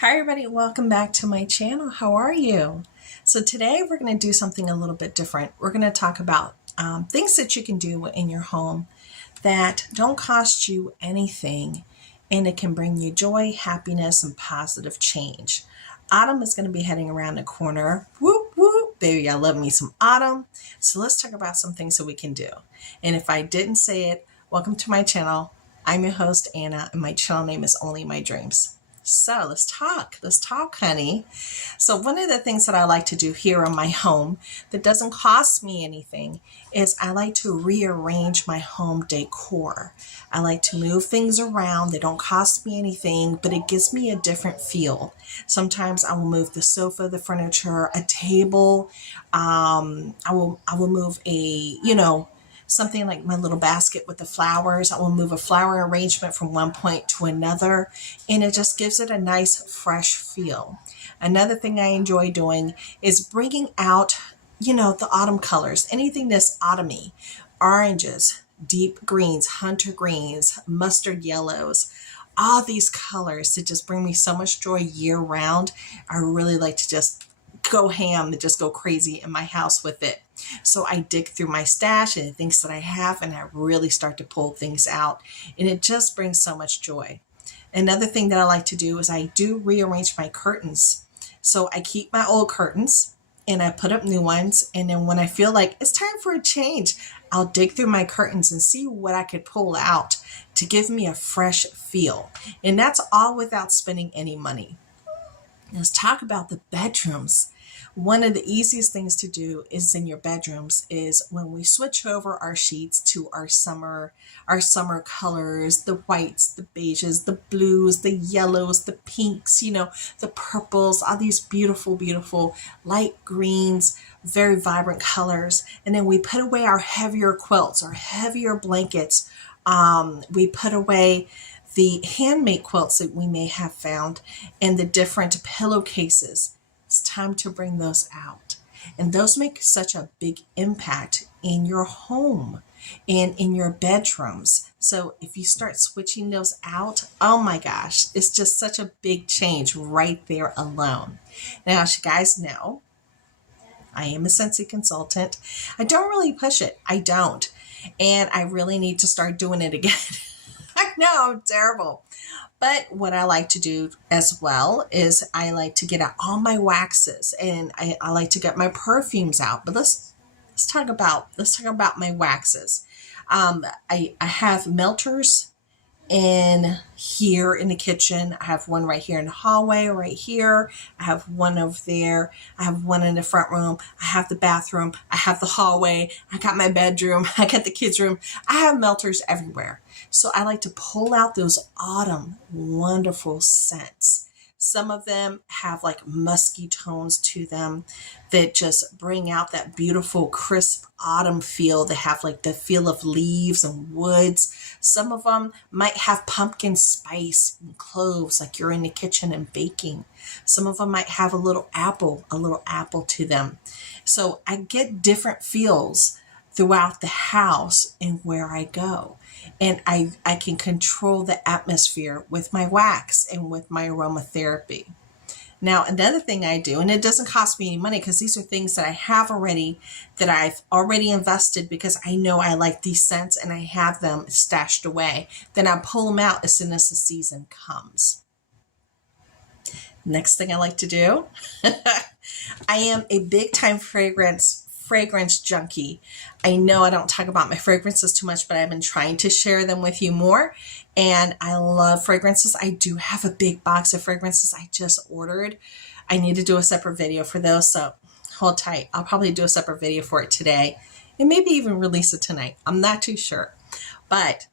Hi everybody, welcome back to my channel. How are you? So today we're going to do something a little bit different. We're going to talk about things that you can do in your home that don't cost you anything and it can bring you joy, happiness, and positive change. Autumn is going to be heading around the corner. Whoop, whoop, baby, I love me some autumn. So let's talk about some things that we can do. And if I didn't say it, welcome to my channel. I'm your host, Anna, and my channel name is Only My Dreams. So let's talk. Let's talk, honey. So one of the things that I like to do here in my home that doesn't cost me anything is I like to rearrange my home decor. I like to move things around. They don't cost me anything, but it gives me a different feel. Sometimes I will move the sofa, the furniture, a table. I will move something like my little basket with the flowers. I will move a flower arrangement from one point to another, and it just gives it a nice, fresh feel. Another thing I enjoy doing is bringing out, the autumn colors, anything that's autumny, oranges, deep greens, hunter greens, mustard yellows, all these colors that just bring me so much joy year round. I really like to just go ham and just go crazy in my house with it. So I dig through my stash and the things that I have, and I really start to pull things out, and it just brings so much joy. Another thing that I like to do is I do rearrange my curtains. So I keep my old curtains and I put up new ones, and then when I feel like it's time for a change, I'll dig through my curtains and see what I could pull out to give me a fresh feel. And that's all without spending any money. Let's talk about the bedrooms. One of the easiest things to do is in your bedrooms is when we switch over our sheets to our summer colors, the whites, the beiges, the blues, the yellows, the pinks, the purples, all these beautiful, beautiful light greens, very vibrant colors. And then we put away our heavier quilts, our heavier blankets. We put away the handmade quilts that we may have found and the different pillowcases. It's time to bring those out. And those make such a big impact in your home and in your bedrooms. So if you start switching those out, oh my gosh, it's just such a big change right there alone. Now, as you guys know, I am a Scentsy consultant. I don't really push it. I don't. And I really need to start doing it again. I know, I'm terrible. But what I like to do as well is I like to get out all my waxes, and I like to get my perfumes out. But let's talk about my waxes. I have melters in here in the kitchen. I have one right here in the hallway, right here. I have one over there. I have one in the front room. I have the bathroom. I have the hallway. I got my bedroom. I got the kids' room. I have melters everywhere. So I like to pull out those autumn wonderful scents. Some of them have like musky tones to them that just bring out that beautiful, crisp autumn feel. They have like the feel of leaves and woods. Some of them might have pumpkin spice and cloves, like you're in the kitchen and baking. Some of them might have a little apple to them. So I get different feels throughout the house and where I go. And I can control the atmosphere with my wax and with my aromatherapy. Now, another thing I do, and it doesn't cost me any money because these are things that I have already, that I've already invested because I know I like these scents and I have them stashed away. Then I pull them out as soon as the season comes. Next thing I like to do, I am a big time fragrance junkie. I know I don't talk about my fragrances too much, but I've been trying to share them with you more. And I love fragrances. I do have a big box of fragrances I just ordered. I need to do a separate video for those, so hold tight. I'll probably do a separate video for it today and maybe even release it tonight. I'm not too sure. But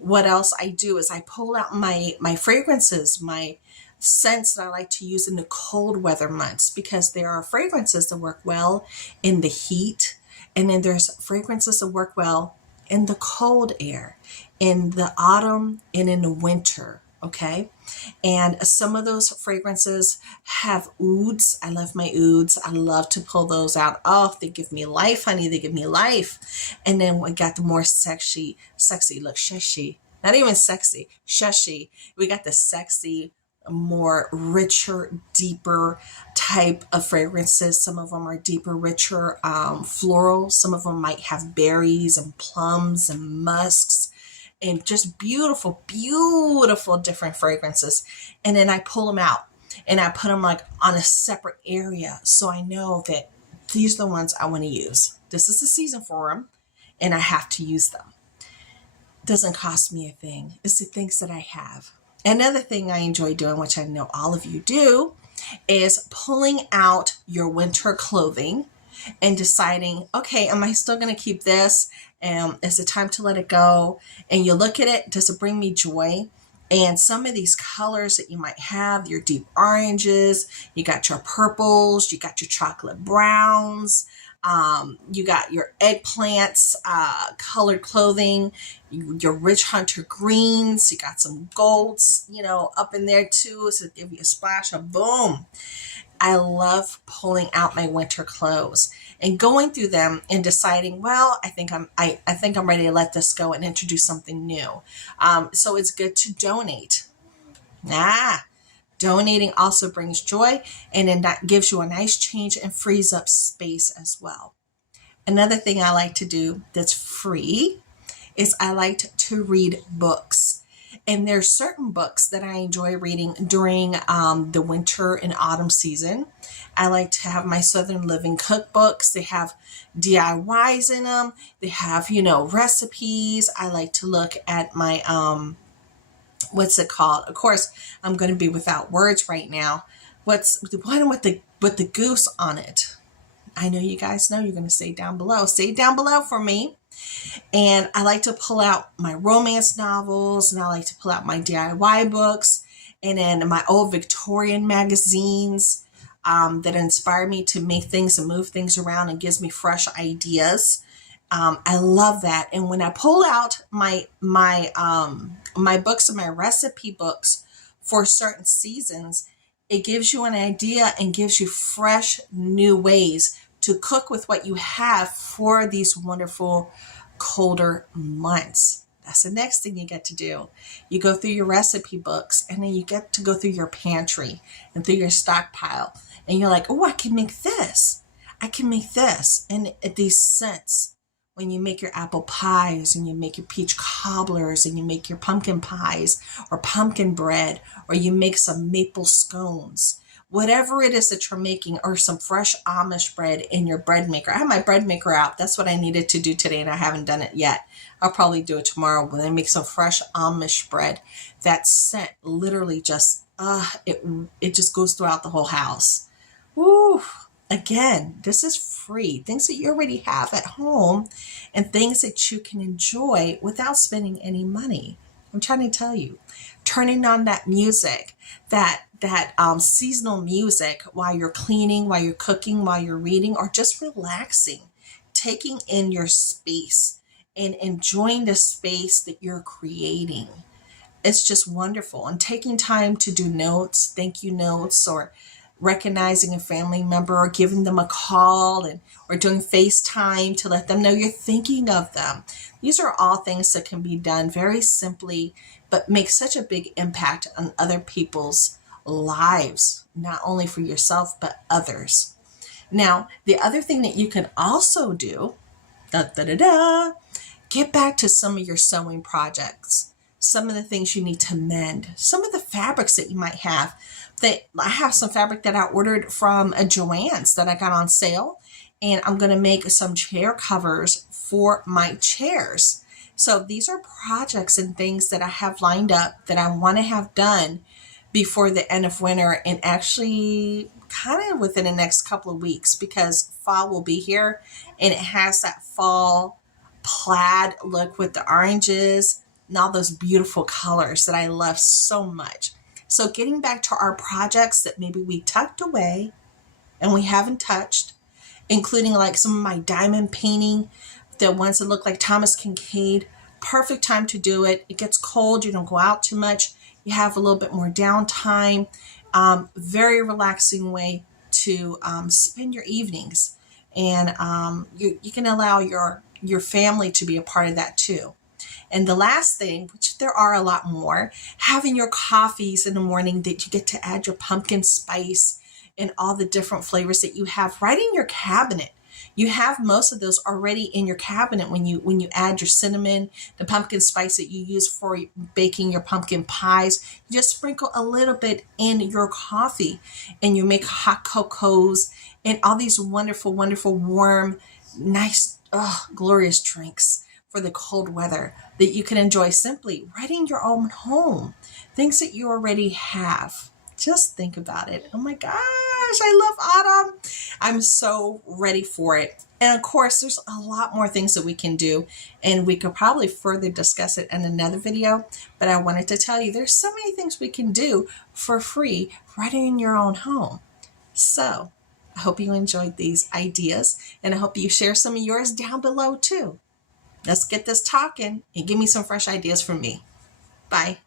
what else I do is I pull out my fragrances, my scents that I like to use in the cold weather months, because there are fragrances that work well in the heat, and then there's fragrances that work well in the cold air, in the autumn and in the winter. Okay. And some of those fragrances have ouds. I love my ouds. I love to pull those out. Oh, they give me life, honey. They give me life. And then we got the more sexy, look, shushy, not even sexy, shushy. We got the sexy more richer, deeper type of fragrances. Some of them are deeper, richer floral. Some of them might have berries and plums and musks and just beautiful, beautiful different fragrances. And then I pull them out and I put them like on a separate area. So I know that these are the ones I want to use. This is the season for them and I have to use them. Doesn't cost me a thing. It's the things that I have. Another thing I enjoy doing, which I know all of you do, is pulling out your winter clothing and deciding, okay, am I still going to keep this? Is it time to let it go? And you look at it, does it bring me joy? And some of these colors that you might have, your deep oranges, you got your purples, you got your chocolate browns, you got your eggplants, colored clothing, your rich hunter greens, you got some golds, up in there too, so give you a splash of boom. I love pulling out my winter clothes and going through them and deciding, well, I think I'm ready to let this go and introduce something new. So it's good to donate. Donating also brings joy, and then that gives you a nice change and frees up space as well. Another thing I like to do that's free is I like to read books. And there's certain books that I enjoy reading during the winter and autumn season. I like to have my Southern Living cookbooks. They have DIYs in them. They have, recipes. I like to look at my, what's it called? Of course, I'm going to be without words right now. What's the one with the goose on it? I know you guys know. You're going to say down below. Say it down below for me. And I like to pull out my romance novels, and I like to pull out my DIY books, and then my old Victorian magazines that inspire me to make things and move things around and gives me fresh ideas. I love that. And when I pull out my books and my recipe books for certain seasons, it gives you an idea and gives you fresh new ways to cook with what you have for these wonderful colder months. That's the next thing you get to do. You go through your recipe books, and then you get to go through your pantry and through your stockpile, and you're like, oh, I can make this. I can make this. And these scents, when you make your apple pies and you make your peach cobblers and you make your pumpkin pies or pumpkin bread, or you make some maple scones, whatever it is that you're making, or some fresh Amish bread in your bread maker. I have my bread maker out. That's what I needed to do today, and I haven't done it yet. I'll probably do it tomorrow when I make some fresh Amish bread. That scent literally just, it just goes throughout the whole house. Woo! Again, this is free. Things that you already have at home and things that you can enjoy without spending any money. I'm trying to tell you, turning on that music, that seasonal music while you're cleaning, while you're cooking, while you're reading, or just relaxing, taking in your space and enjoying the space that you're creating. It's just wonderful. And taking time to do notes, thank you notes, or recognizing a family member or giving them a call, or doing FaceTime to let them know you're thinking of them. These are all things that can be done very simply, but make such a big impact on other people's lives, not only for yourself, but others. Now, the other thing that you can also do, get back to some of your sewing projects, some of the things you need to mend, some of the fabrics that you might have. I have some fabric that I ordered from Joann's that I got on sale, and I'm going to make some chair covers for my chairs. So these are projects and things that I have lined up that I want to have done before the end of winter, and actually kind of within the next couple of weeks, because fall will be here and it has that fall plaid look with the oranges and all those beautiful colors that I love so much. So getting back to our projects that maybe we tucked away and we haven't touched, including like some of my diamond painting, the ones that look like Thomas Kincaid, perfect time to do it. It gets cold, you don't go out too much, you have a little bit more downtime. Very relaxing way to spend your evenings, and you can allow your family to be a part of that too. And the last thing, which there are a lot more, having your coffees in the morning that you get to add your pumpkin spice and all the different flavors that you have right in your cabinet. You have most of those already in your cabinet when you add your cinnamon, the pumpkin spice that you use for baking your pumpkin pies. You just sprinkle a little bit in your coffee, and you make hot cocos and all these wonderful, wonderful, warm, nice, glorious drinks for the cold weather that you can enjoy simply right in your own home. Things that you already have. Just think about it. Oh my gosh, I love autumn. I'm so ready for it. And of course, there's a lot more things that we can do, and we could probably further discuss it in another video, but I wanted to tell you there's so many things we can do for free right in your own home. So I hope you enjoyed these ideas, and I hope you share some of yours down below too. Let's get this talking and give me some fresh ideas from me. Bye.